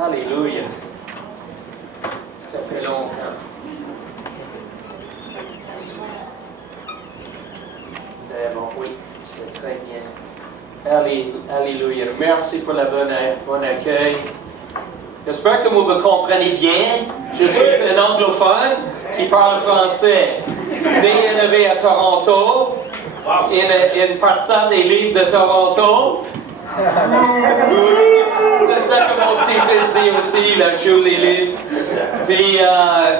Alléluia. Ça fait longtemps. Merci. C'est bon, oui, c'est très bien. Alléluia. Merci pour le bon accueil. J'espère que vous me comprenez bien. Je suis un anglophone qui parle français. Né et élevé à Toronto. Une partie des livres de Toronto. C'est ça que mon petit-fils dit aussi, il a joué les livres. Puis,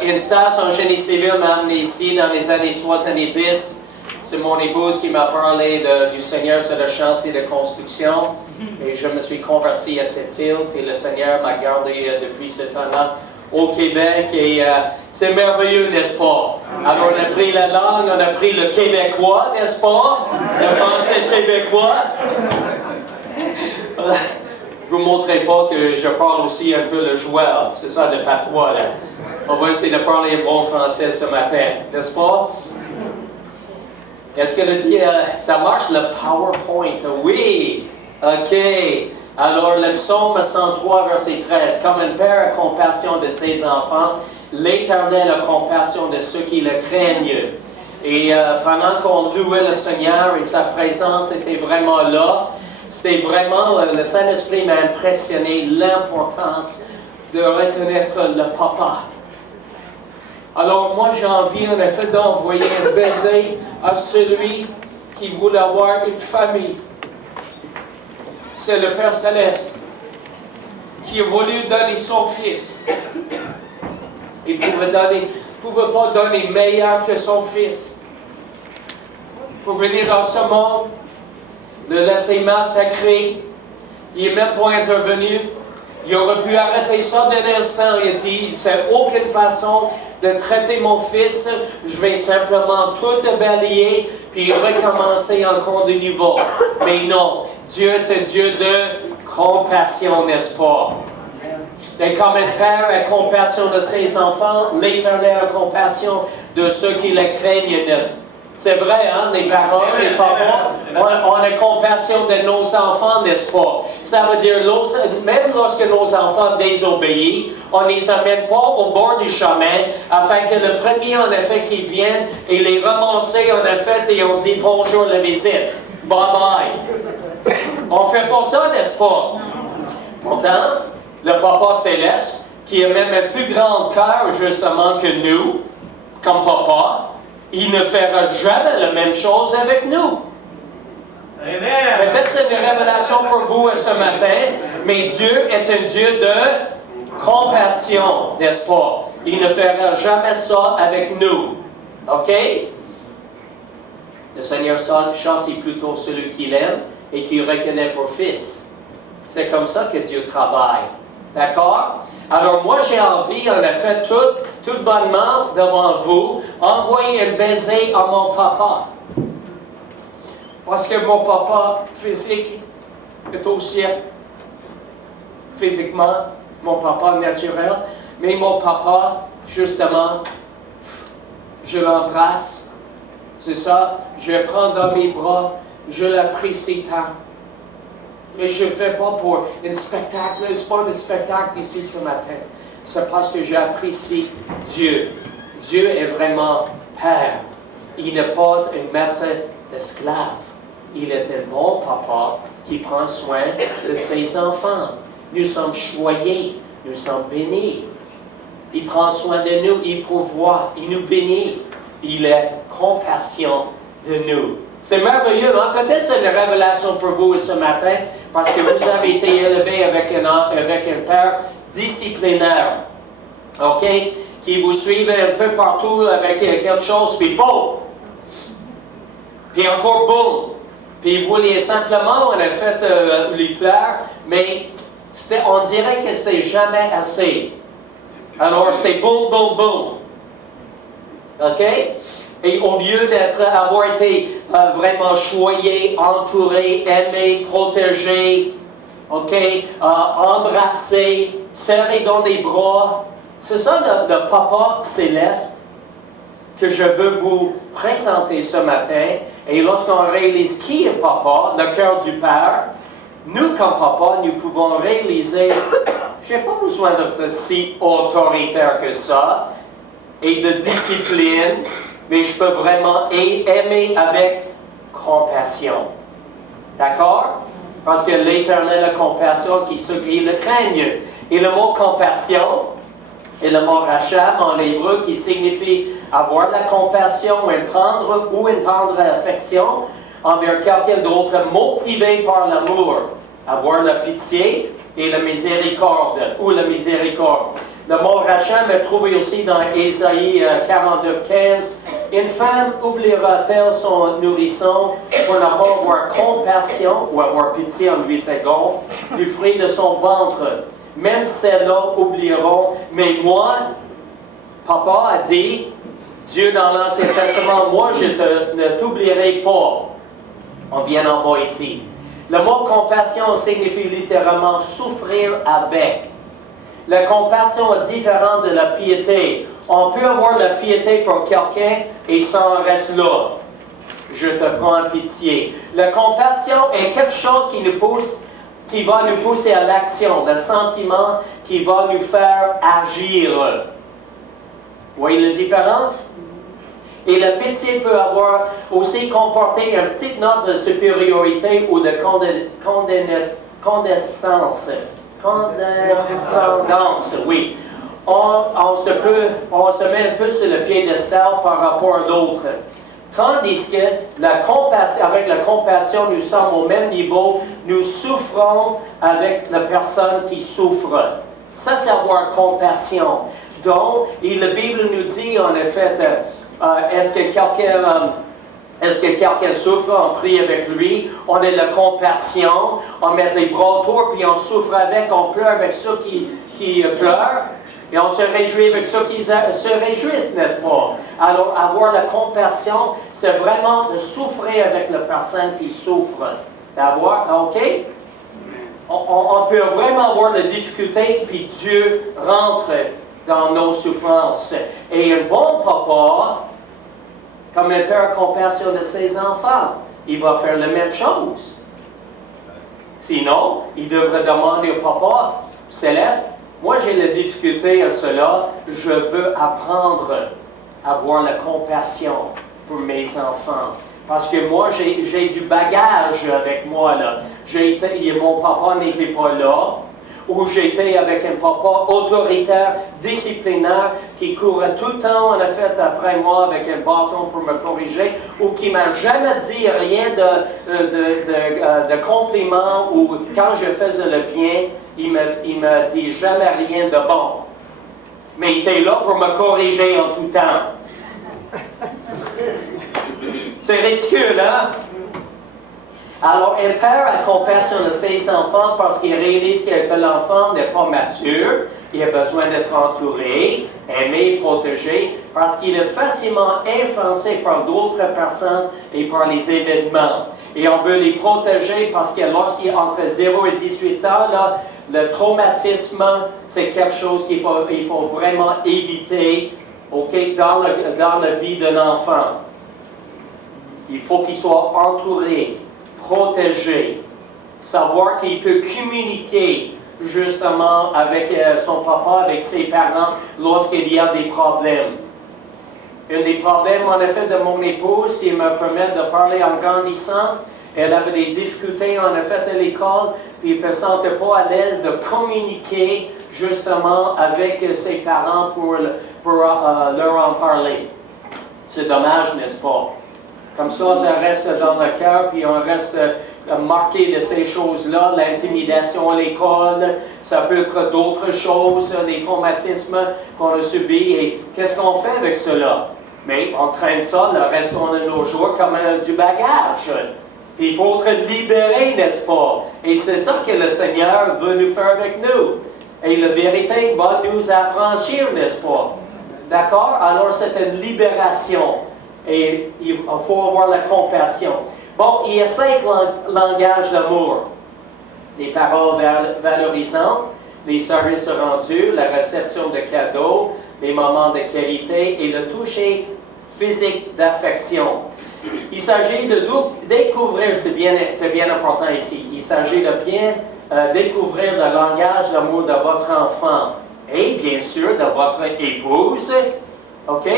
une stage en génie civil m'a amené ici dans les années 70. C'est mon épouse qui m'a parlé du Seigneur sur le chantier de construction. Et je me suis converti à cette île. Puis le Seigneur m'a gardé depuis ce temps-là au Québec. Et c'est merveilleux, n'est-ce pas? Alors, on a pris la langue, on a pris le québécois, n'est-ce pas? Le français québécois. Je ne vous montrerai pas que je parle aussi un peu le joueur. C'est ça le patois, là. On va essayer de parler un bon français ce matin, n'est-ce pas? Est-ce que ça marche le PowerPoint? Oui! OK. Alors, le psaume 103, verset 13. Comme un père a compassion de ses enfants, l'Éternel a compassion de ceux qui le craignent. Et pendant qu'on louait le Seigneur et sa présence était vraiment là, c'était vraiment, le Saint-Esprit m'a impressionné l'importance de reconnaître le papa. Alors moi j'ai envie en effet d'envoyer un baiser à celui qui voulait avoir une famille. C'est le Père Céleste qui a voulu donner son Fils. Il ne pouvait pas donner meilleur que son Fils. Pour venir dans ce monde, le laisser massacrer, il n'est même pas intervenu. Il aurait pu arrêter ça d'un instant. Il a dit, c'est aucune façon de traiter mon fils. Je vais simplement tout débalayer puis recommencer encore de nouveau. Mais non, Dieu est un Dieu de compassion, n'est-ce pas? Et comme un père a compassion de ses enfants, l'Éternel a compassion de ceux qui le craignent, n'est-ce pas? C'est vrai, hein, les parents, les papas, on a compassion de nos enfants, n'est-ce pas? Ça veut dire, même lorsque nos enfants désobéissent, on ne les amène pas au bord du chemin, afin que le premier, en effet, qui vienne et les ramasser, en effet, et on dit bonjour la visite. Bye bye. On ne fait pas ça, n'est-ce pas? Pourtant, le Papa Céleste, qui a même un plus grand cœur, justement, que nous, comme papa, il ne fera jamais la même chose avec nous. Amen. Peut-être c'est une révélation pour vous ce matin, mais Dieu est un Dieu de compassion, n'est-ce pas? Il ne fera jamais ça avec nous. OK? Le Seigneur choisit plutôt celui qu'il aime et qu'il reconnaît pour fils. C'est comme ça que Dieu travaille. D'accord? Alors moi j'ai envie, en effet, tout bonnement devant vous, envoyer un baiser à mon papa. Parce que mon papa physique est au ciel. Physiquement, mon papa naturel. Mais mon papa, justement, je l'embrasse. C'est ça, je le prends dans mes bras, je l'apprécie tant. Et je ne le fais pas pour un spectacle. Ce n'est pas un spectacle ici ce matin. C'est parce que j'apprécie Dieu. Dieu est vraiment Père. Il n'est pas un maître d'esclaves. Il est un bon papa qui prend soin de ses enfants. Nous sommes choyés. Nous sommes bénis. Il prend soin de nous. Il pourvoit. Il nous bénit. Il a compassion de nous. C'est merveilleux, hein? Peut-être c'est une révélation pour vous ce matin, parce que vous avez été élevé avec un père disciplinaire, OK? Qui vous suivait un peu partout avec quelque chose, puis boum! Puis encore boum! Puis vous vouliez simplement, en effet, lui plaire, mais on dirait que c'était jamais assez. Alors c'était boum, boum, boum. OK? Et au lieu d'avoir été vraiment choyé, entouré, aimé, protégé, OK, embrassé, serré dans les bras, c'est ça le Papa Céleste que je veux vous présenter ce matin. Et lorsqu'on réalise qui est Papa, le cœur du Père, nous comme Papa, nous pouvons réaliser je n'ai pas besoin d'être si autoritaire que ça et de discipline, mais je peux vraiment aimer avec compassion. D'accord? Parce que l'Éternel a compassion qui ceux qui le craignent. Et le mot compassion est le mot racham en hébreu qui signifie avoir la compassion, une tendre affection envers quelqu'un d'autre motivé par l'amour. Avoir la pitié et la miséricorde ou la miséricorde. Le mot racham est trouvé aussi dans Ésaïe 49:15. Une femme oubliera-t-elle son nourrisson pour ne pas avoir compassion ou avoir pitié en lui second du fruit de son ventre? Même celles-là oublieront. Mais moi, Papa a dit, Dieu dans l'Ancien Testament, moi je ne t'oublierai pas. On vient en bas ici. Le mot compassion signifie littéralement souffrir avec. La compassion est différente de la piété. On peut avoir la piété pour quelqu'un et ça en reste là. Je te prends en pitié. La compassion est quelque chose qui va nous pousser à l'action, le sentiment qui va nous faire agir. Vous voyez la différence? Et la pitié peut avoir aussi comporté une petite note de supériorité ou de condescendance. Condescendance, oui. On se met un peu sur le piédestal par rapport à d'autres. Tandis que avec la compassion, nous sommes au même niveau, nous souffrons avec la personne qui souffre. Ça, c'est avoir compassion. Donc, et la Bible nous dit, en effet, est-ce que quelqu'un souffre, on prie avec lui, on a la compassion, on met les bras autour, puis on souffre avec, on pleure avec ceux qui pleurent, et on se réjouit avec ceux qui se réjouissent, n'est-ce pas? Alors, avoir la compassion, c'est vraiment de souffrir avec la personne qui souffre. OK? On peut vraiment avoir la difficulté, puis Dieu rentre dans nos souffrances. Et un bon papa, comme un père compassion de ses enfants, il va faire la même chose. Sinon, il devrait demander au papa, Céleste, moi j'ai la difficulté à cela, je veux apprendre à avoir la compassion pour mes enfants. Parce que moi, j'ai du bagage avec moi, là. Mon papa n'était pas là. Ou j'étais avec un papa autoritaire, disciplinaire, qui courait tout le temps, en effet, après moi avec un bâton pour me corriger, ou qui m'a jamais dit rien de compliment, ou quand je faisais le bien, il m'a dit jamais rien de bon. Mais il était là pour me corriger en tout temps. C'est ridicule, hein? Alors, un père a compassion de ses enfants parce qu'il réalise que l'enfant n'est pas mature, il a besoin d'être entouré, aimé, protégé, parce qu'il est facilement influencé par d'autres personnes et par les événements. Et on veut les protéger parce que lorsqu'il est entre 0 et 18 ans, là, le traumatisme, c'est quelque chose qu'il faut vraiment éviter, dans la vie d'un enfant. Il faut qu'il soit entouré, protégé, savoir qu'il peut communiquer justement avec son papa, avec ses parents, lorsqu'il y a des problèmes. Un des problèmes, en effet, de mon épouse, s'il me permet de parler en grandissant, elle avait des difficultés, en effet, à l'école, puis elle ne se sentait pas à l'aise de communiquer justement avec ses parents pour leur en parler. C'est dommage, n'est-ce pas? Comme ça reste dans le cœur, puis on reste marqué de ces choses-là, l'intimidation à l'école, ça peut être d'autres choses, les traumatismes qu'on a subis, et qu'est-ce qu'on fait avec cela? Mais on traîne ça le restant de nos jours comme du bagage. Puis il faut être libéré, n'est-ce pas? Et c'est ça que le Seigneur veut nous faire avec nous. Et la vérité va nous affranchir, n'est-ce pas? D'accord? Alors c'est une libération. Et il faut avoir la compassion. Bon, il y a 5 langages d'amour. Les paroles valorisantes, les services rendus, la réception de cadeaux, les moments de qualité et le toucher physique d'affection. Il s'agit de découvrir, c'est bien important ici, il s'agit de bien découvrir le langage d'amour de votre enfant et bien sûr de votre épouse. OK?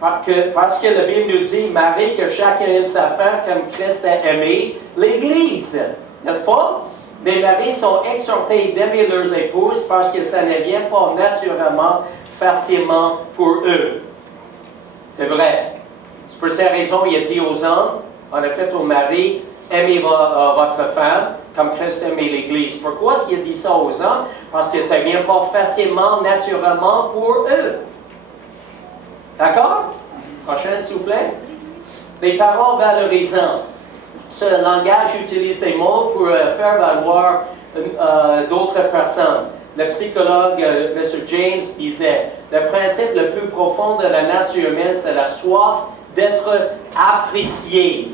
Parce que la Bible nous dit, Marie, que chacun aime sa femme comme Christ a aimé l'Église. N'est-ce pas? Les maris sont exhortés d'aimer leurs épouses parce que ça ne vient pas naturellement, facilement pour eux. C'est vrai. C'est pour cette raison il a dit aux hommes, en effet aux maris, aimez votre femme comme Christ aimait l'Église. Pourquoi est-ce qu'il a dit ça aux hommes? Parce que ça ne vient pas facilement, naturellement pour eux. D'accord? Prochaine, s'il vous plaît. Les paroles valorisantes. Ce langage utilise des mots pour faire valoir d'autres personnes. Le psychologue M. James disait, le principe le plus profond de la nature humaine, c'est la soif d'être apprécié.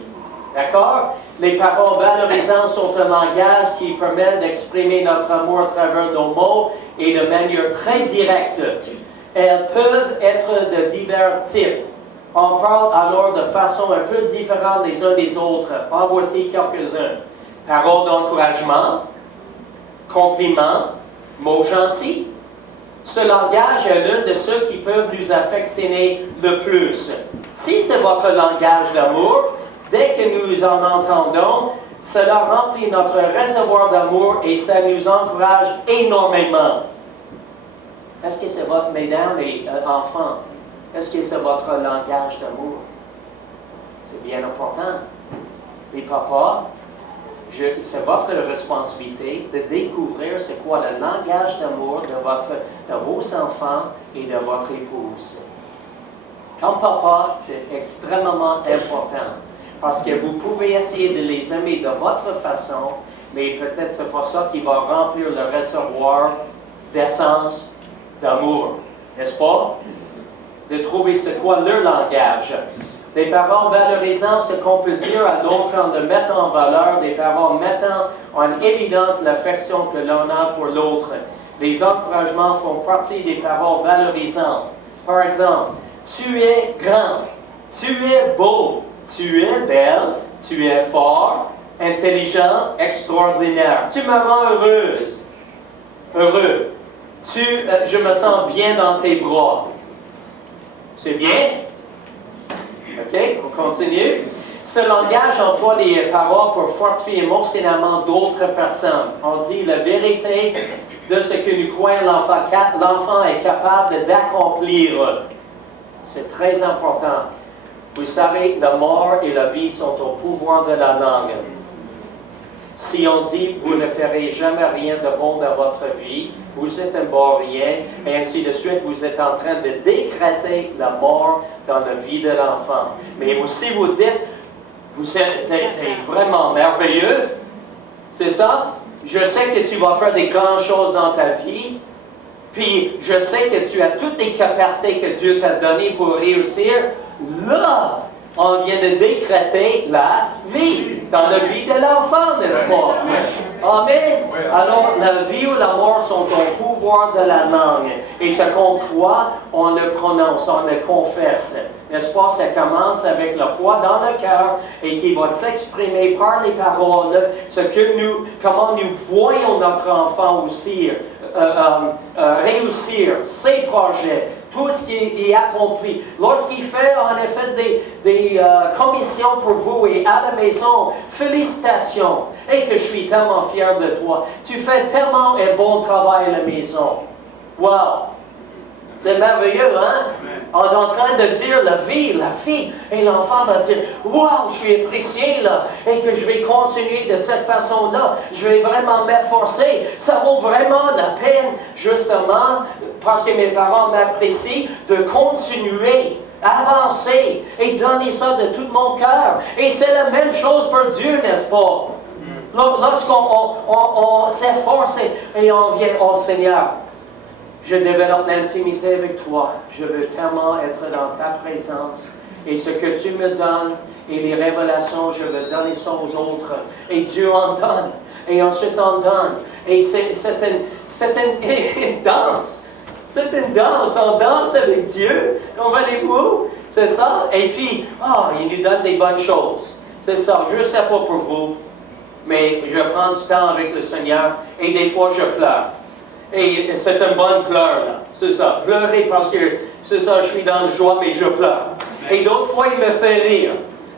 D'accord? Les paroles valorisantes sont un langage qui permet d'exprimer notre amour à travers nos mots et de manière très directe. Elles peuvent être de divers types. On parle alors de façon un peu différente les uns des autres. En voici quelques-uns. Paroles d'encouragement, compliments, mots gentils. Ce langage est l'un de ceux qui peuvent nous affectionner le plus. Si c'est votre langage d'amour, dès que nous en entendons, cela remplit notre réservoir d'amour et ça nous encourage énormément. Est-ce que c'est votre, mesdames et enfants, est-ce que c'est votre langage d'amour? C'est bien important. Les papas, c'est votre responsabilité de découvrir c'est quoi le langage d'amour de vos enfants et de votre épouse. Comme papa, c'est extrêmement important parce que vous pouvez essayer de les aimer de votre façon, mais peut-être c'est pas ça qui va remplir le réservoir d'essence d'amour. N'est-ce pas? De trouver c'est quoi leur langage. Des paroles valorisant ce qu'on peut dire à l'autre en le mettant en valeur, des paroles mettant en évidence l'affection que l'on a pour l'autre. Les encouragements font partie des paroles valorisantes. Par exemple, tu es grand, tu es beau, tu es belle, tu es fort, intelligent, extraordinaire. Tu me rends heureuse, heureux. Je me sens bien dans tes bras. C'est bien? OK, on continue. Ce langage emploie des paroles pour fortifier émotionnellement d'autres personnes. On dit la vérité de ce que nous croyons l'enfant est capable d'accomplir. C'est très important. Vous savez, la mort et la vie sont au pouvoir de la langue. Si on dit, vous ne ferez jamais rien de bon dans votre vie, vous êtes un bon rien, et ainsi de suite, vous êtes en train de décréter la mort dans la vie de l'enfant. Mais aussi vous dites, vous êtes vraiment merveilleux, c'est ça? Je sais que tu vas faire des grandes choses dans ta vie, puis je sais que tu as toutes les capacités que Dieu t'a données pour réussir. Là, on vient de décréter la vie, dans la vie de l'enfant, n'est-ce pas? Amen. Alors, la vie ou la mort sont au pouvoir de la langue. Et ce qu'on croit, on le prononce, on le confesse. N'est-ce pas? Ça commence avec la foi dans le cœur et qui va s'exprimer par les paroles, comment nous voyons notre enfant aussi réussir ses projets, tout ce qu'il est accompli. Lorsqu'il fait en effet des commissions pour vous et à la maison, félicitations. Et que je suis tellement fier de toi. Tu fais tellement un bon travail à la maison. Wow! C'est merveilleux, hein? On est en train de dire la vie, et l'enfant va dire, wow, je suis apprécié là, et que je vais continuer de cette façon-là, je vais vraiment m'efforcer. Ça vaut vraiment la peine, justement, parce que mes parents m'apprécient, de continuer, avancer, et donner ça de tout mon cœur. Et c'est la même chose pour Dieu, n'est-ce pas? Lorsqu'on s'efforce et on vient au Seigneur, je développe l'intimité avec toi. Je veux tellement être dans ta présence. Et ce que tu me donnes et les révélations, je veux donner ça aux autres. Et Dieu en donne. Et ensuite on donne. Et c'est une danse. C'est une danse. On danse avec Dieu. Comprenez-vous? C'est ça. Et puis, il nous donne des bonnes choses. C'est ça. Je ne sais pas pour vous. mais je prends du temps avec le Seigneur et des fois je pleure. Et c'est une bonne pleure, là. C'est ça. Pleurer parce que, c'est ça, je suis dans la joie, mais je pleure. Et d'autres fois, il me fait rire.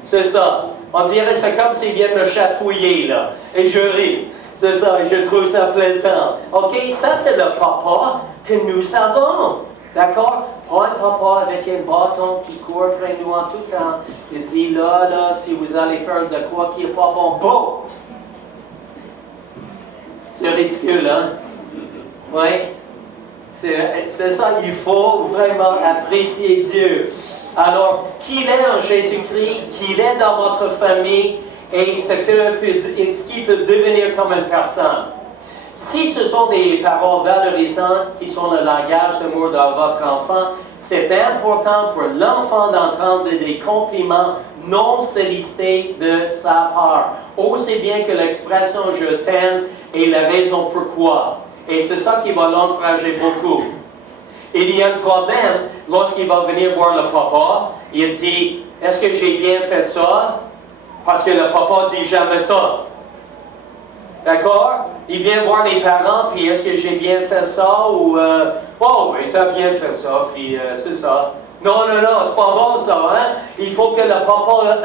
C'est ça. On dirait que c'est comme s'il vient me chatouiller, là. Et je ris. C'est ça, je trouve ça plaisant. OK, ça c'est le papa que nous avons. D'accord? Prends un papa avec un bâton qui court après nous en tout temps. Il dit, là, si vous allez faire de quoi qui n'est pas bon. C'est ridicule, hein? Oui, c'est ça, il faut vraiment apprécier Dieu. Alors, qu'il est en Jésus-Christ, qu'il est dans votre famille et ce qu'il peut devenir comme une personne. Si ce sont des paroles valorisantes qui sont le langage d'amour de votre enfant, c'est important pour l'enfant d'entendre des compliments non sollicités de sa part, aussi bien que l'expression « je t'aime » et la raison pourquoi. Et c'est ça qui va l'encourager beaucoup. Il y a un problème lorsqu'il va venir voir le papa. Il dit, est-ce que j'ai bien fait ça? Parce que le papa dit jamais ça. D'accord? Il vient voir les parents, puis est-ce que j'ai bien fait ça? Ou, oh, oui, tu as bien fait ça, puis c'est ça. Non, c'est pas bon ça, hein? Il faut que le papa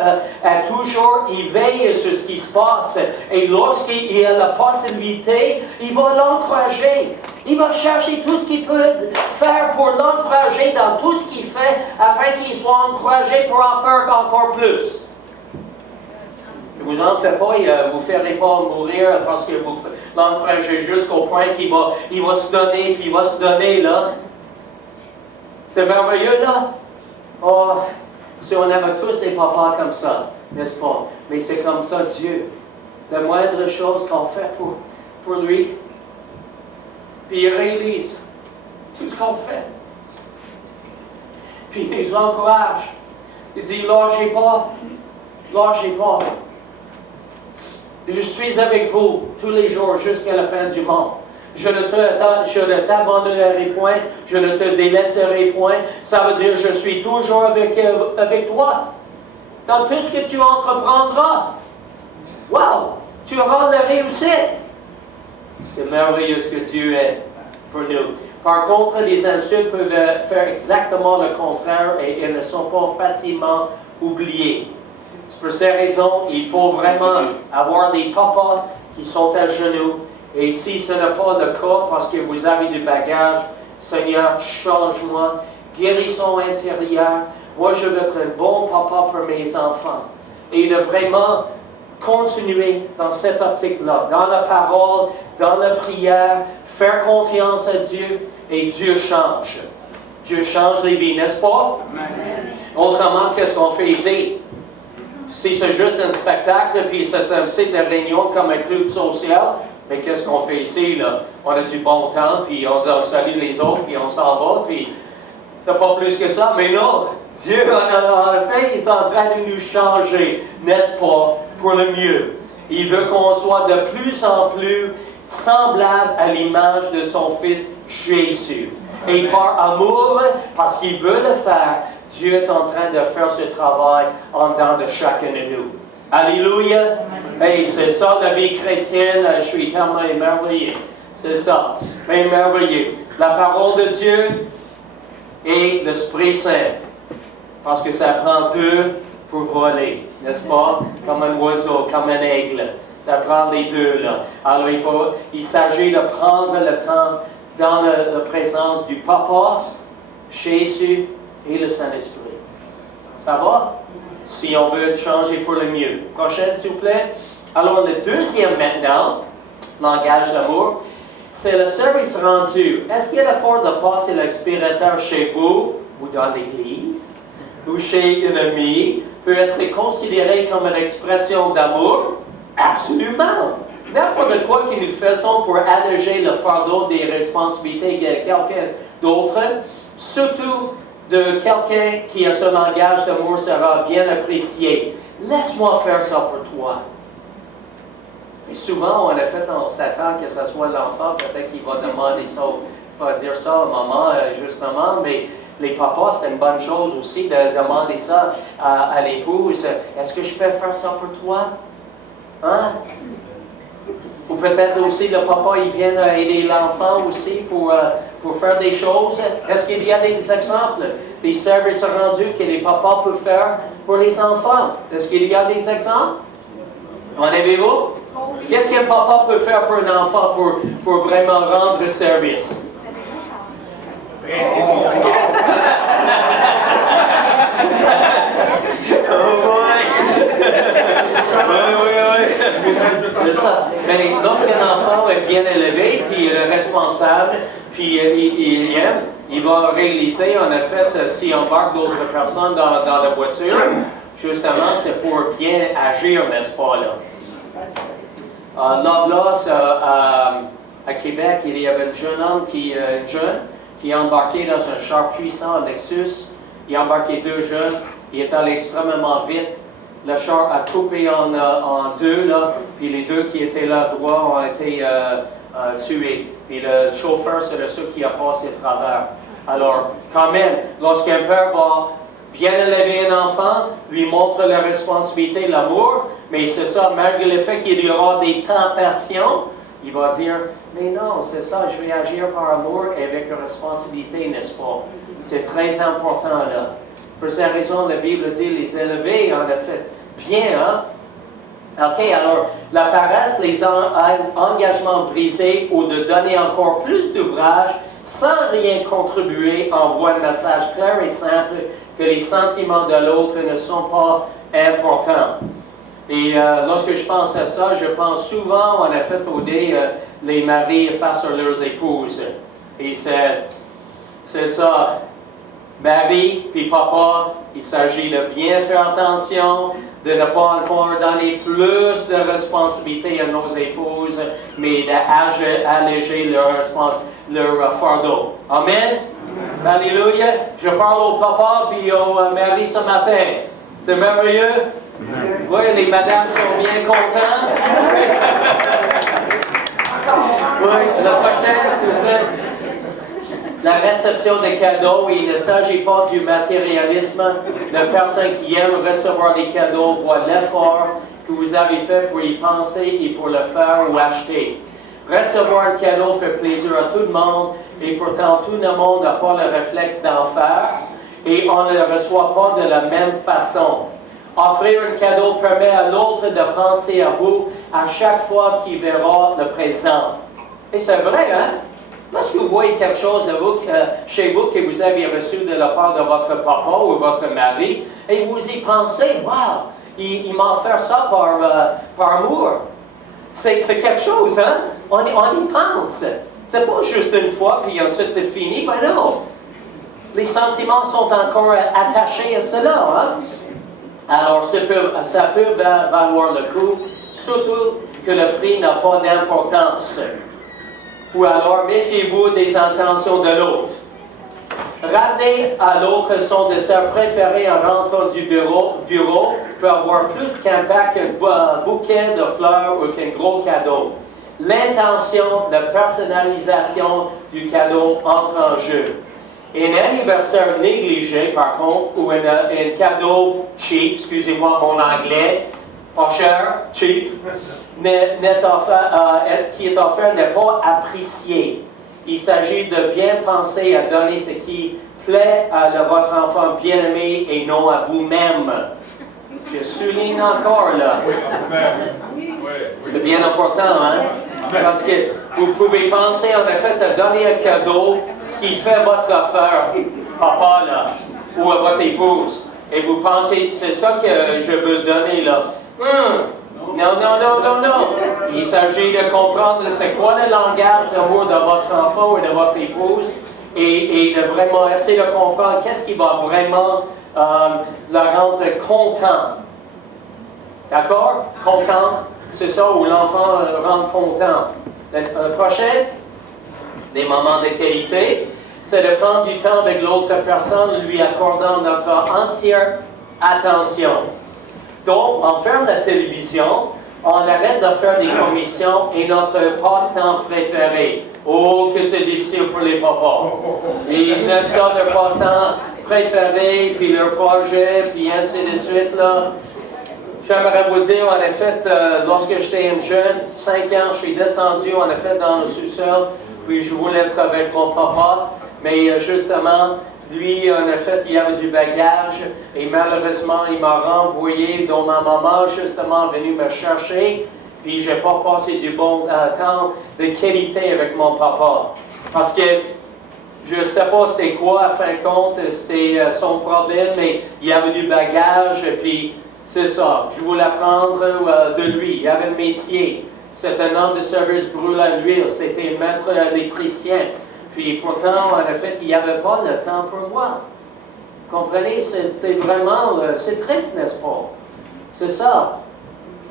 a toujours, il veille sur ce qui se passe. Et lorsqu'il a la possibilité, il va l'encourager. Il va chercher tout ce qu'il peut faire pour l'encourager dans tout ce qu'il fait, afin qu'il soit encouragé pour en faire encore plus. Vous n'en faites pas, vous ne ferez pas mourir parce que vous l'encouragez jusqu'au point qu'il va se donner, puis il va se donner, là. C'est merveilleux, là? Oh, si on avait tous des papas comme ça, n'est-ce pas? Mais c'est comme ça, Dieu. La moindre chose qu'on fait pour lui, puis il réalise tout ce qu'on fait. Puis il nous encourage. Il dit, lâchez pas. Je suis avec vous tous les jours jusqu'à la fin du monde. Je ne t'abandonnerai point, je ne te délaisserai point. Ça veut dire je suis toujours avec toi. Dans tout ce que tu entreprendras. Wow! Tu auras la réussite. C'est merveilleux ce que Dieu est pour nous. Par contre, les insultes peuvent faire exactement le contraire et elles ne sont pas facilement oubliées. C'est pour ces raisons, il faut vraiment avoir des papas qui sont à genoux. Et si ce n'est pas le cas, parce que vous avez du bagage, Seigneur, change-moi, guérison intérieure. Moi, je veux être un bon papa pour mes enfants. Et de vraiment continuer dans cette optique-là, dans la parole, dans la prière, faire confiance à Dieu, et Dieu change. Dieu change les vies, n'est-ce pas? Amen. Autrement, qu'est-ce qu'on fait ici? Si c'est juste un spectacle, puis c'est un petit réunion comme un club social, mais qu'est-ce qu'on fait ici, là? On a du bon temps, puis on salue les autres, puis on s'en va, puis c'est pas plus que ça. Mais là, Dieu, en fait, il est en train de nous changer, n'est-ce pas, pour le mieux. Il veut qu'on soit de plus en plus semblable à l'image de son Fils Jésus. Et par amour, parce qu'il veut le faire, Dieu est en train de faire ce travail en dedans de chacun de nous. Alléluia! Hey, c'est ça la vie chrétienne, je suis tellement émerveillé. C'est ça, émerveillé. La parole de Dieu et l'Esprit Saint. Parce que ça prend deux pour voler, n'est-ce pas? Comme un oiseau, comme un aigle. Ça prend les deux, là. Alors il s'agit de prendre le temps dans la présence du Papa, Jésus et le Saint-Esprit. Ça va? Si on veut changer pour le mieux. Prochaine, s'il vous plaît. Alors, le deuxième maintenant, langage d'amour, c'est le service rendu. Est-ce qu'il y a l'effort de passer l'aspirateur chez vous ou dans l'église ou chez un ami peut être considéré comme une expression d'amour? Absolument! N'importe quoi que nous faisons pour alléger le fardeau des responsabilités de quelqu'un d'autre, surtout de quelqu'un qui a ce langage d'amour sera bien apprécié. Laisse-moi faire ça pour toi. Et souvent, en effet, on s'attend que ce soit l'enfant, peut-être qu'il va demander ça, il va dire ça à maman, justement, mais les papas, c'est une bonne chose aussi de demander ça à l'épouse. Est-ce que je peux faire ça pour toi? Hein? Ou peut-être aussi le papa, il vient aider l'enfant aussi pour faire des choses. Est-ce qu'il y a des exemples, des services rendus que les papas peuvent faire pour les enfants? Est-ce qu'il y a des exemples? En avez-vous? Qu'est-ce qu'un papa peut faire pour un enfant pour vraiment rendre service? Oh boy! Oui. C'est ça. Mais lorsqu'un enfant est bien élevé, puis il est responsable, puis il aime, il va réaliser, en effet, s'il embarque d'autres personnes dans la voiture, justement, c'est pour bien agir, n'est-ce pas, là? À Québec, il y avait un jeune homme qui est embarqué dans un char puissant, un Lexus. Il a embarqué 2 jeunes. Il est allé extrêmement vite. Le char a coupé en 2, là, puis les 2 qui étaient là droit ont été tués. Puis le chauffeur, c'est celui qui a passé à travers. Alors, quand même, lorsqu'un père va bien élever un enfant, lui montre la responsabilité, l'amour, mais c'est ça, malgré le fait qu'il y aura des tentations, il va dire, mais non, c'est ça, je vais agir par amour et avec responsabilité, n'est-ce pas? C'est très important, là. Pour cette raison, la Bible dit, les élever, en effet, bien, hein? OK, alors, la paresse, les engagements brisés ou de donner encore plus d'ouvrages sans rien contribuer envoie un message clair et simple que les sentiments de l'autre ne sont pas importants. Et lorsque je pense à ça, je pense souvent, en effet, les maris face à leurs épouses. Et c'est ça. Mari puis papa, il s'agit de bien faire attention, de ne pas encore donner plus de responsabilité à nos épouses, mais d'alléger leur fardeau. Amen? Alléluia. Je parle au papa puis au mari ce matin. C'est merveilleux? Oui, les madames sont bien contentes. Oui, la prochaine, s'il vous plaît. La réception des cadeaux, il ne s'agit pas du matérialisme. La personne qui aime recevoir des cadeaux voit l'effort que vous avez fait pour y penser et pour le faire ou acheter. Recevoir un cadeau fait plaisir à tout le monde et pourtant tout le monde n'a pas le réflexe d'en faire et on ne le reçoit pas de la même façon. Offrir un cadeau permet à l'autre de penser à vous à chaque fois qu'il verra le présent. Et c'est vrai, hein? Lorsque vous voyez quelque chose de chez vous que vous avez reçu de la part de votre papa ou votre mari, et vous y pensez, wow, il m'a offert ça par amour. C'est quelque chose, hein? On y pense. C'est pas juste une fois, puis ensuite c'est fini, mais non. Les sentiments sont encore attachés à cela, hein? Alors, ça peut valoir le coup, surtout que le prix n'a pas d'importance. Ou alors, méfiez-vous des intentions de l'autre. Ramener à l'autre son dessert préféré en rentrant du bureau peut avoir plus d'impact qu'un bouquet de fleurs ou qu'un gros cadeau. L'intention, la personnalisation du cadeau entre en jeu. Un anniversaire négligé, par contre, ou un cadeau cheap, excusez-moi mon anglais, pas cher, cheap, qui est offert n'est pas apprécié. Il s'agit de bien penser à donner ce qui plaît à votre enfant bien-aimé et non à vous-même. Je souligne encore là. C'est bien important, hein? Parce que vous pouvez penser en effet à donner un cadeau, ce qui fait votre affaire, papa là, ou à votre épouse. Et vous pensez, c'est ça que je veux donner là. Non. Il s'agit de comprendre c'est quoi le langage d'amour de votre enfant ou de votre épouse et de vraiment essayer de comprendre qu'est-ce qui va vraiment la rendre content. D'accord? Content, c'est ça où l'enfant rend content. Le prochain, des moments de qualité, c'est de prendre du temps avec l'autre personne, lui accordant notre entière attention. Donc, on ferme la télévision, on arrête de faire des commissions et notre passe-temps préféré. Oh, que c'est difficile pour les papas. Ils aiment ça, leur passe-temps préféré, puis leur projet, puis ainsi de suite, là. J'aimerais vous dire, en effet, lorsque j'étais jeune, 5 ans, je suis descendu, en effet, dans le sous-sol, puis je voulais être avec mon papa, mais justement, lui, en effet, il avait du bagage, et malheureusement, il m'a renvoyé, dont ma maman, justement, est venue me chercher, puis je n'ai pas passé du bon temps de qualité avec mon papa. Parce que je ne sais pas c'était quoi, à fin de compte, c'était son problème, mais il y avait du bagage, et puis c'est ça. Je voulais apprendre de lui. Il avait le métier. C'est un homme de service brûle à l'huile. C'était maître électricien. Puis pourtant, en effet, il n'y avait pas le temps pour moi. Comprenez? C'était vraiment... c'est triste, n'est-ce pas? C'est ça.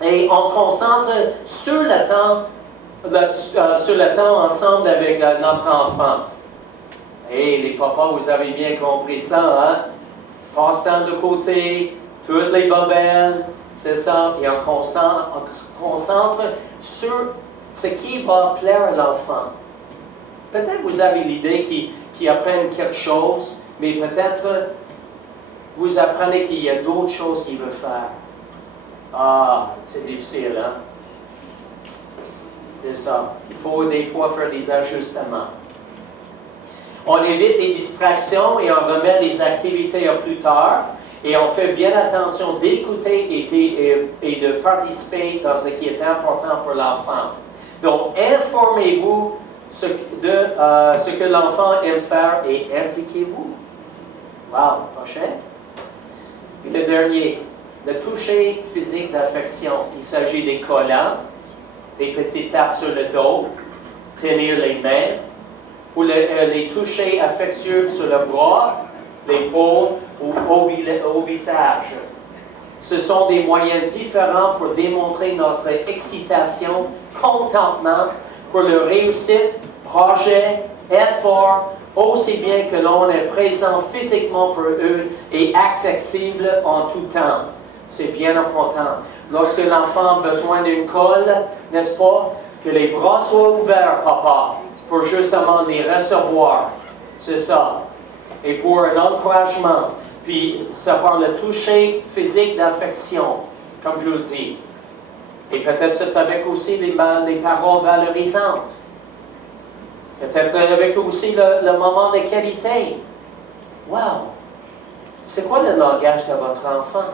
Et on concentre sur le temps ensemble avec notre enfant. Et les papas, vous avez bien compris ça, hein? Passe-temps de côté, toutes les bobelles, c'est ça. Et on se concentre sur ce qui va plaire à l'enfant. Peut-être vous avez l'idée qu'ils apprennent quelque chose, mais peut-être vous apprenez qu'il y a d'autres choses qu'il veut faire. Ah, c'est difficile, hein? C'est ça. Il faut des fois faire des ajustements. On évite les distractions et on remet les activités à plus tard. Et on fait bien attention d'écouter et de participer dans ce qui est important pour l'enfant. Donc, informez-vous ce que l'enfant aime faire et impliquez-vous. Wow, prochain. Et le dernier, le toucher physique d'affection. Il s'agit des collants, des petites tapes sur le dos, tenir les mains, ou les toucher affectueux sur le bras, l'épaule ou au visage. Ce sont des moyens différents pour démontrer notre excitation, contentement pour le réussite, projet, effort, aussi bien que l'on est présent physiquement pour eux et accessible en tout temps. C'est bien important. Lorsque l'enfant a besoin d'une colle, n'est-ce pas, que les bras soient ouverts, papa, pour justement les recevoir. C'est ça. Et pour un encouragement. Puis, ça par le toucher physique d'affection, comme je vous dis. Et peut-être c'est avec aussi les paroles valorisantes. Peut-être avec aussi le moment de qualité. Wow! C'est quoi le langage de votre enfant?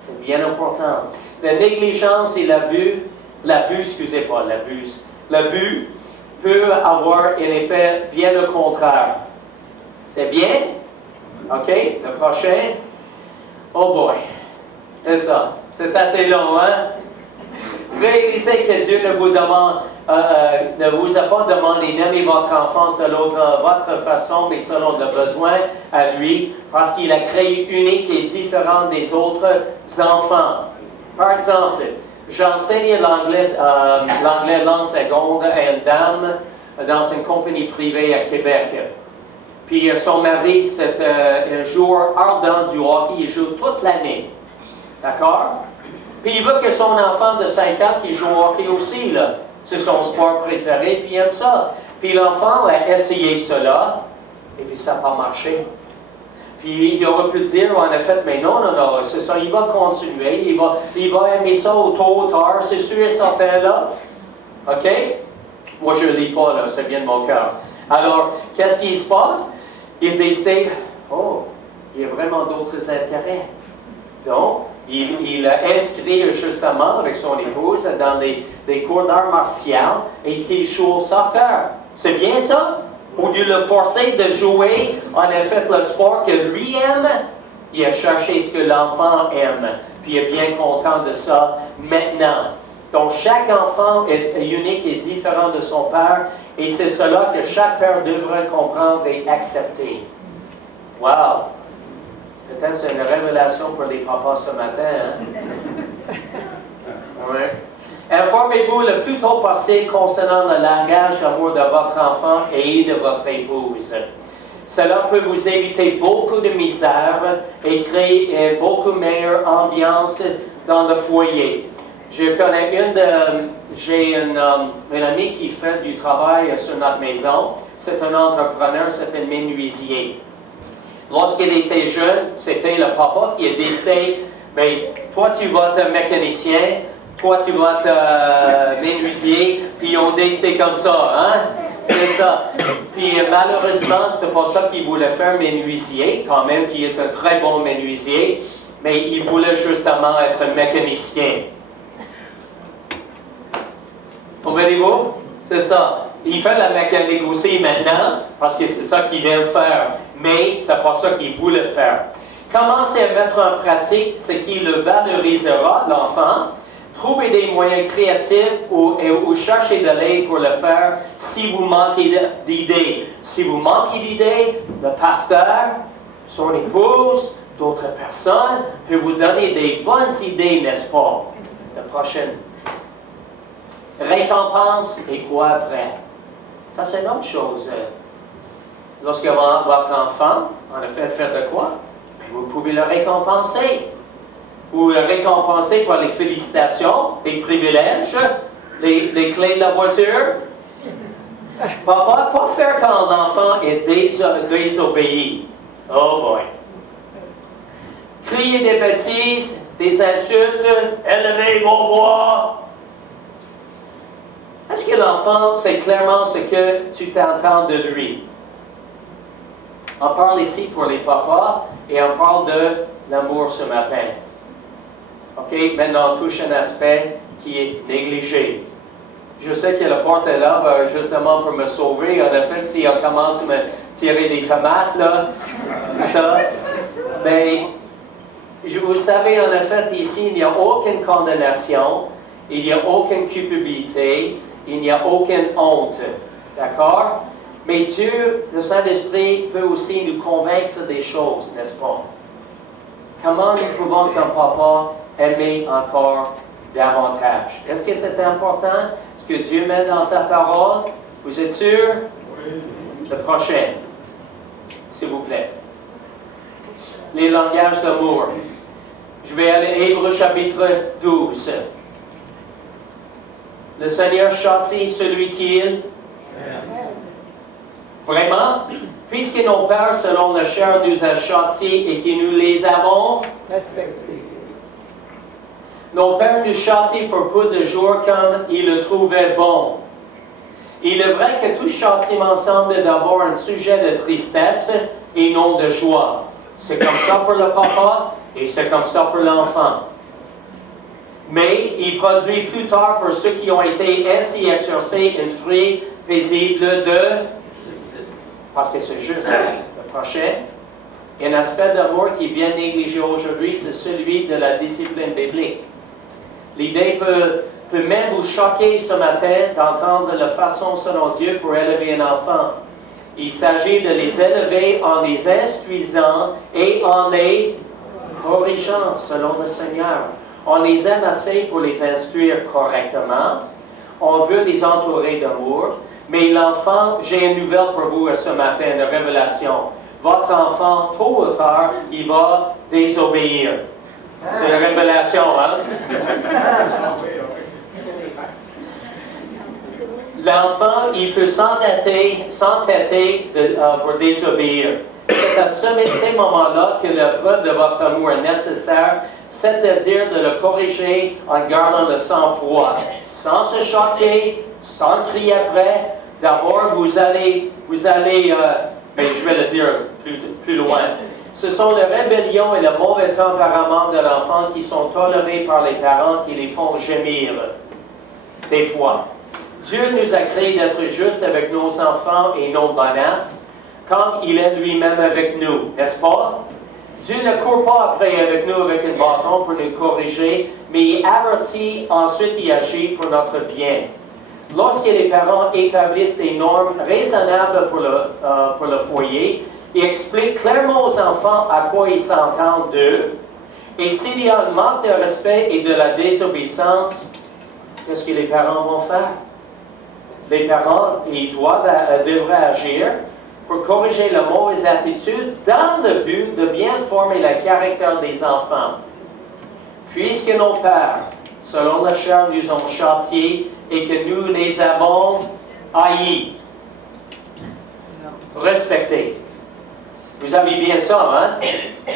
C'est bien important. La négligence et l'abus peut avoir un effet bien le contraire. C'est bien? OK? Le prochain? Oh boy! C'est ça. C'est assez long, hein? Réalisez que Dieu ne vous a pas demandé d'aimer votre enfant selon votre façon, mais selon le besoin à lui, parce qu'il a créé unique et différent des autres enfants. Par exemple, j'enseignais l'anglais langue seconde à une dame dans une compagnie privée à Québec. Puis son mari, c'est un joueur ardent du hockey, il joue toute l'année. D'accord? Puis il veut que son enfant de 5 ans qui joue au hockey aussi, là. C'est son sport préféré, puis il aime ça. Puis l'enfant a essayé cela, et puis ça n'a pas marché. Puis il aurait pu dire, en effet, mais non, c'est ça, il va continuer, il va aimer ça au tôt ou tard, c'est sûr et certain là. OK? Moi, je ne lis pas, là, ça vient de mon cœur. Alors, qu'est-ce qui se passe? Il a décidé, il y a vraiment d'autres intérêts. Donc, il a inscrit justement avec son épouse dans des cours d'art martial et il joue au soccer. C'est bien ça? Au lieu de le forcer de jouer, en effet, le sport que lui aime, il a cherché ce que l'enfant aime. Puis il est bien content de ça maintenant. Donc, chaque enfant est unique et différent de son père, et c'est cela que chaque père devrait comprendre et accepter. Wow! Peut-être c'est une révélation pour les papas ce matin, hein? Oui. Informez-vous le plus tôt possible concernant le langage d'amour de votre enfant et de votre épouse. Cela peut vous éviter beaucoup de misère et créer une beaucoup meilleure ambiance dans le foyer. J'ai une amie qui fait du travail sur notre maison. C'est un entrepreneur, c'est un menuisier. Lorsqu'il était jeune, c'était le papa qui a décidé Mais toi, tu vas être mécanicien, toi, tu vas être menuisier, puis ils ont décidé comme ça, hein? C'est ça. Puis malheureusement, c'était pas ça qu'il voulait faire menuisier, quand même, qui est un très bon menuisier, mais il voulait justement être mécanicien. Comprenez-vous? C'est ça. Il fait la mécanique aussi maintenant, parce que c'est ça qu'il vient faire, mais c'est pas ça qu'il voulait faire. Commencez à mettre en pratique ce qui le valorisera, l'enfant. Trouvez des moyens créatifs ou cherchez de l'aide pour le faire si vous manquez d'idées. Si vous manquez d'idées, le pasteur, son épouse, d'autres personnes peuvent vous donner des bonnes idées, n'est-ce pas? La prochaine. Récompense et quoi après? Ça, c'est une autre chose. Lorsque votre enfant, en effet, fait de quoi? Vous pouvez le récompenser. Ou le récompenser par les félicitations, les privilèges, les clés de la voiture. Pas faire quand l'enfant est désobéi. Oh boy. Crier des bêtises, des insultes, élever vos voix. Est-ce que l'enfant sait clairement ce que tu t'entends de lui? On parle ici pour les papas et on parle de l'amour ce matin. OK? Maintenant, on touche un aspect qui est négligé. Je sais que la porte est là justement pour me sauver. En effet, si on commence à me tirer des tomates, là, ça, ben, vous savez, en effet, ici, il n'y a aucune condamnation, il n'y a aucune culpabilité, il n'y a aucune honte. D'accord? Mais Dieu, le Saint-Esprit, peut aussi nous convaincre des choses, n'est-ce pas? Comment nous pouvons, comme papa, aimer encore davantage? Est-ce que c'est important? Ce que Dieu met dans sa parole? Vous êtes sûr? Oui. Le prochain, s'il vous plaît. Les langages d'amour. Je vais aller Hébreux chapitre 12. Le Seigneur châtie celui qu'il Vraiment, puisque nos pères, selon la chair, nous a châtiés et que nous les avons respectés. Nos pères nous châtient pour peu de jours comme ils le trouvaient bon. Il est vrai que tout châtiment semble d'abord un sujet de tristesse et non de joie. C'est comme ça pour le papa et c'est comme ça pour l'enfant. Mais il produit plus tard pour ceux qui ont été ainsi exercés un fruit paisible de... Parce que c'est juste. Le prochain. Un aspect d'amour qui est bien négligé aujourd'hui, c'est celui de la discipline biblique. L'idée peut même vous choquer ce matin d'entendre la façon selon Dieu pour élever un enfant. Il s'agit de les élever en les instruisant et en les corrigeant selon le Seigneur. On les aime assez pour les instruire correctement. On veut les entourer d'amour. Mais l'enfant, j'ai une nouvelle pour vous ce matin, une révélation. Votre enfant, tôt ou tard, il va désobéir. C'est une révélation, hein? L'enfant, il peut s'entêter pour désobéir. C'est à ces moments-là que la preuve de votre amour est nécessaire, c'est-à-dire de le corriger en gardant le sang-froid, sans se choquer, sans crier après. D'abord, vous allez, je vais le dire plus loin. Ce sont les rébellions et le mauvais tempérament de l'enfant qui sont tolérés par les parents qui les font gémir, des fois. Dieu nous a créés d'être justes avec nos enfants et nos bonasses, comme il est lui-même avec nous, n'est-ce pas? Dieu ne court pas après avec nous avec un bâton pour nous corriger, mais il avertit, ensuite il agit pour notre bien. Lorsque les parents établissent des normes raisonnables pour le foyer, ils expliquent clairement aux enfants à quoi ils s'entendent d'eux. Et s'il y a un manque de respect et de la désobéissance, qu'est-ce que les parents vont faire? Les parents, ils devraient agir pour corriger la mauvaise attitude dans le but de bien former le caractère des enfants. Puisque nos pères, selon la chair, nous ont châtiés et que nous les avons haïs, respectés. Vous avez bien ça, hein?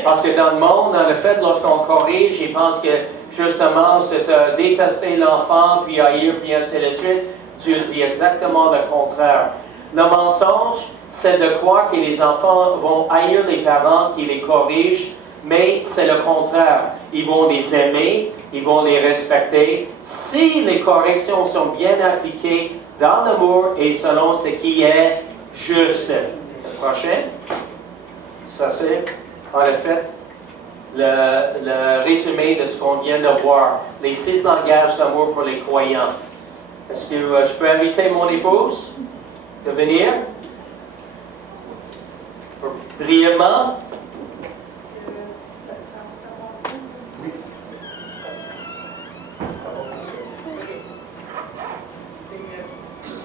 Parce que dans le monde, en effet, lorsqu'on corrige, ils pensent que justement, c'est détester l'enfant, puis haïr, puis ainsi de suite. Dieu dit exactement le contraire. Le mensonge, c'est de croire que les enfants vont haïr les parents qui les corrigent, mais c'est le contraire. Ils vont les aimer, ils vont les respecter. Si les corrections sont bien appliquées dans l'amour et selon ce qui est juste. Le prochain. Ça, c'est, en effet, le résumé de ce qu'on vient de voir. Les 6 langages d'amour pour les croyants. Est-ce que je peux inviter mon épouse de venir? Brièvement.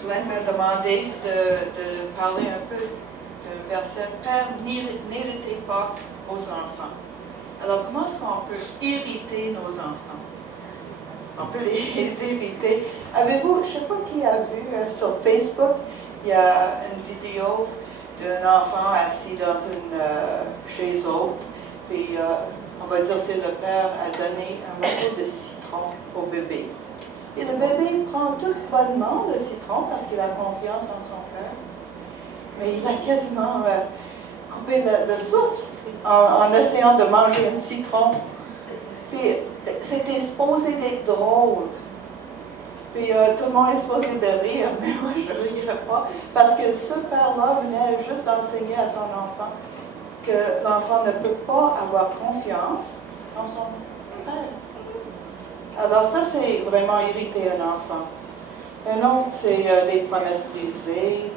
Glenn m'a demandé de parler un peu du verset « Père, n'héritez pas vos enfants ». Alors, comment est-ce qu'on peut hériter nos enfants? On peut les hériter. Avez-vous, je ne sais pas qui a vu sur Facebook, il y a une vidéo d'un enfant assis dans une chaise haute, puis on va dire c'est le père a donné un morceau de citron au bébé. Et le bébé prend tout bonnement le citron parce qu'il a confiance en son père. Mais il a quasiment coupé le souffle en essayant de manger un citron. Puis c'était supposé d'être drôle. Puis tout le monde est supposé de rire, mais moi je ne rirais pas. Parce que ce père-là venait juste d'enseigner à son enfant que l'enfant ne peut pas avoir confiance en son père. Alors ça, c'est vraiment irriter un enfant. Un autre, c'est des promesses brisées,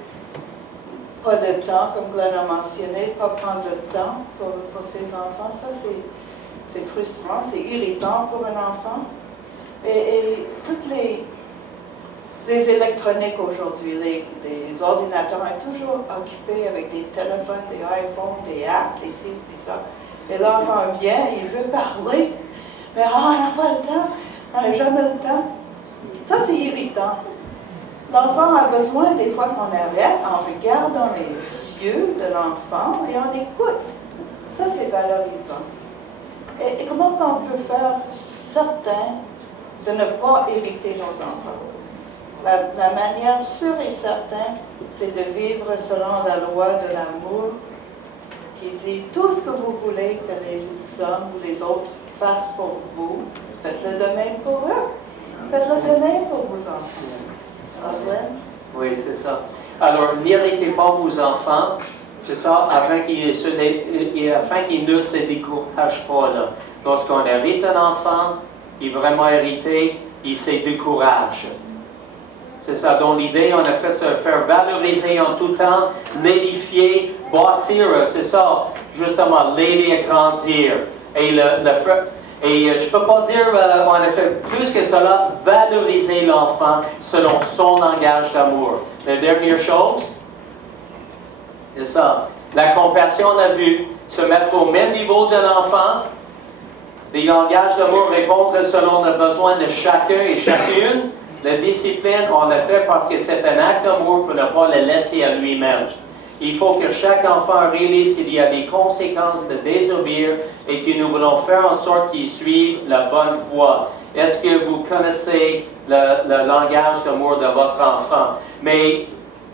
pas de temps, comme Glenn a mentionné, pas prendre de temps pour ses enfants. Ça, c'est frustrant, c'est irritant pour un enfant. Et toutes les électroniques aujourd'hui, les ordinateurs sont toujours occupés avec des téléphones, des iPhones, des apps, des ci, des ça. Et l'enfant vient, il veut parler, mais on n'a pas le temps. On n'a jamais le temps. Ça, c'est irritant. L'enfant a besoin des fois qu'on arrête, on regarde dans les yeux de l'enfant et on écoute. Ça, c'est valorisant. Et comment on peut faire certain de ne pas hériter nos enfants? La manière sûre et certaine, c'est de vivre selon la loi de l'amour qui dit tout ce que vous voulez que les hommes ou les autres fassent pour vous, faites-le de même pour eux. Faites-le de même pour vos enfants. Amen. Oui, c'est ça. Alors, n'irritez pas vos enfants, c'est ça, afin qu'ils ne se découragent pas. Là. Lorsqu'on hérite un enfant, il est vraiment hérité, il se décourage. C'est ça. Donc, l'idée, on a fait se faire valoriser en tout temps, l'édifier, bâtir, c'est ça, justement, l'aider à grandir. Et et je ne peux pas dire, en effet, plus que cela, valoriser l'enfant selon son langage d'amour. La dernière chose, c'est ça. La compassion, on a vu, se mettre au même niveau de l'enfant. Des langages d'amour répondre selon les besoins de chacun et chacune. La discipline, on l'a fait parce que c'est un acte d'amour pour ne pas le laisser à lui-même. Il faut que chaque enfant réalise qu'il y a des conséquences de désobéir et que nous voulons faire en sorte qu'il suive la bonne voie. Est-ce que vous connaissez le langage d'amour de votre enfant? Mais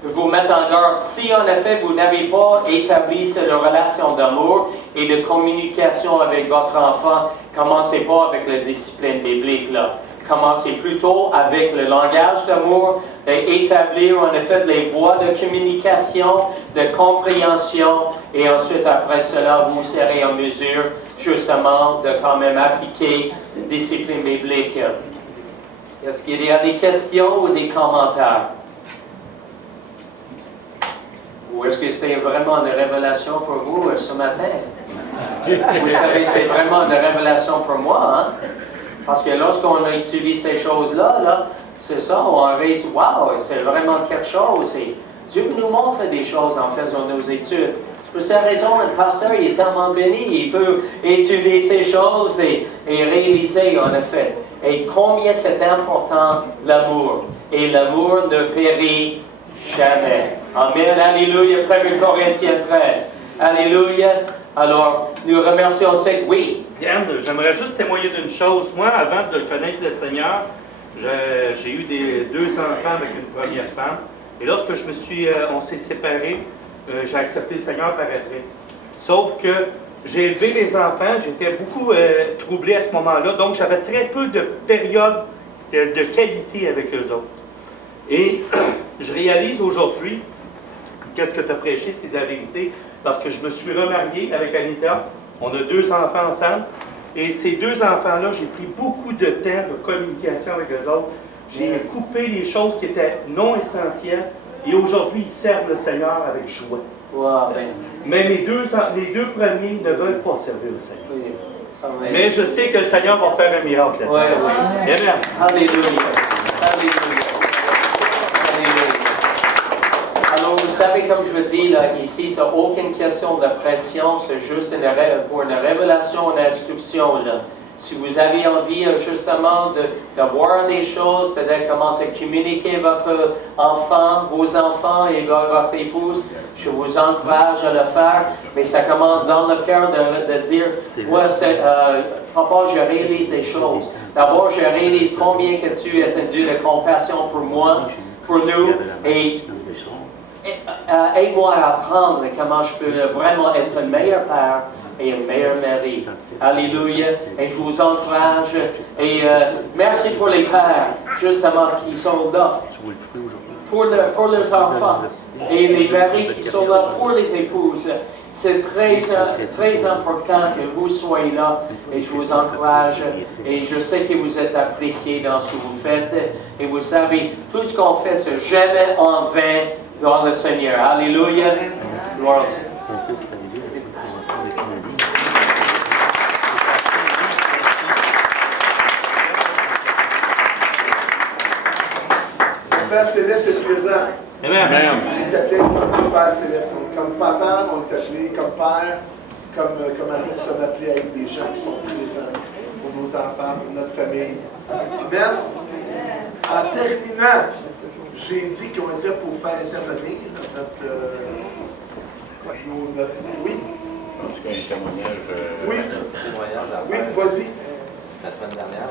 je vous mets en garde, si en effet vous n'avez pas établi cette relation d'amour et de communication avec votre enfant, commencez pas avec la discipline biblique là. Commencez plutôt avec le langage d'amour, d'établir en effet les voies de communication, de compréhension, et ensuite après cela, vous serez en mesure justement de quand même appliquer la discipline biblique. Est-ce qu'il y a des questions ou des commentaires? Ou est-ce que c'était vraiment une révélation pour vous ce matin? Vous savez, c'est vraiment une révélation pour moi, hein? Parce que lorsqu'on utilise ces choses-là, c'est ça, on réalise, wow, c'est vraiment quelque chose. Et Dieu nous montre des choses en faisant nos études. Pour cette raison, le pasteur il est tellement béni, il peut étudier ces choses et réaliser en effet. Et combien c'est important l'amour. Et l'amour ne périt jamais. Amen, alléluia, 1 Corinthiens 13. Alléluia. Alors, nous remercions aussi. Oui. Yann, j'aimerais juste témoigner d'une chose. Moi, avant de connaître le Seigneur, j'ai eu deux enfants avec une première femme. Et lorsque on s'est séparés, j'ai accepté le Seigneur par après. Sauf que j'ai élevé les enfants, j'étais beaucoup troublé à ce moment-là, donc j'avais très peu de périodes de qualité avec eux autres. Et je réalise aujourd'hui, qu'est-ce que tu as prêché, c'est de la vérité, parce que je me suis remarié avec Anita, on a 2 enfants ensemble, et ces 2 enfants-là, j'ai pris beaucoup de temps de communication avec eux autres. J'ai coupé les choses qui étaient non essentielles, et aujourd'hui, ils servent le Seigneur avec joie. Wow, ben, Mais les deux premiers ne veulent pas servir le Seigneur. oui. Amen. Mais je sais que le Seigneur va faire un miracle là-dedans. Oui, oui. Amen. Alléluia. Alléluia. Alléluia. Alors, vous savez, comme je vous dis, là, ici, c'est aucune question de pression, c'est juste pour une révélation, une instruction. Là. Si vous avez envie, justement, de voir des choses, peut-être commencer à communiquer votre enfant, vos enfants et votre épouse, je vous encourage à le faire, mais ça commence dans le cœur de dire, ouais, papa, je réalise des choses. D'abord, je réalise combien que tu as de compassion pour moi, pour nous, et aide-moi à apprendre comment je peux vraiment être un meilleur père et un meilleur mari. Alléluia. Et je vous encourage. Et merci pour les pères, justement, qui sont là pour leurs enfants. Et les maris qui sont là pour les épouses. C'est très, très important que vous soyez là. Et je vous encourage. Et je sais que vous êtes appréciés dans ce que vous faites. Et vous savez, tout ce qu'on fait, c'est jamais en vain dans le Seigneur. Alléluia. Gloire au Seigneur. Père Céleste est présent. Amen. On est appelé comme Père Céleste. Comme papa, on est appelé comme père, comme Marie, nous sommes appelés à être des gens qui sont présents pour nos enfants, pour notre famille. Amen. En terminant, j'ai dit qu'on était pour faire intervenir notre oui. En tout cas, un témoignage. Oui. Un petit témoignage à Oui, faire. vas-y. La semaine dernière,